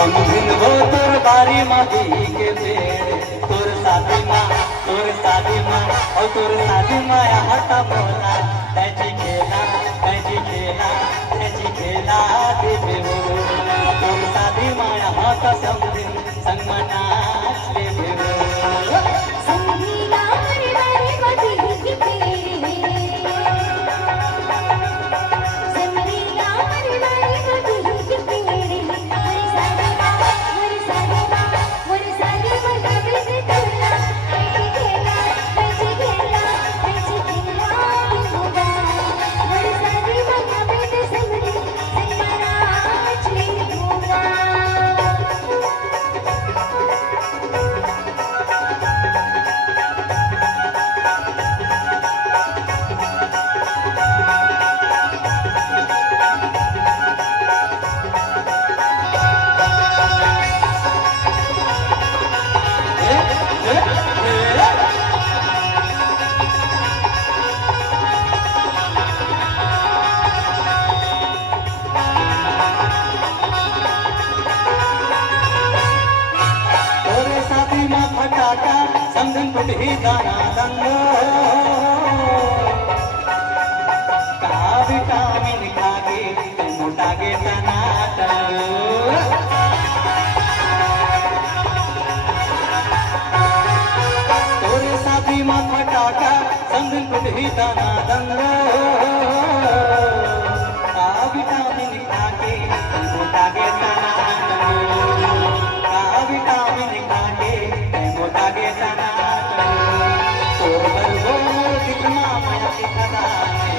समझिन हो तोर बारी माही के पेड़ तोर शादी माँ और तोर शादी माया हटा बोला कैची खेला देवे हो तोर शादी माया हटा समझिन संग नाच लेवे हो संगीला रे रे मधी की तेरे संगीला रे रे मधी की तेरे मोर सादी मगा बिन तोला कैची खेला होगा मोर सादी मगा बिन समरी संगनाच ले होगा फटाका समझन फुट ही दाना दंगो का विटामिन खागे मोटा गे तोरे साथी माँ फटाका समझन फुट ही दाना दंगो का विटामिन खागे मोटा गे विटामिन खागे मोटा गे तोर बलबो मोर कितना माया के खदाने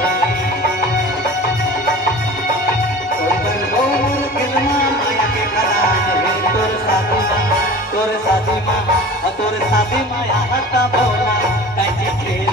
तोर बलबो मोर कितना माया के खदाने तोर साथी माँ माया हटा बोला कैची खेल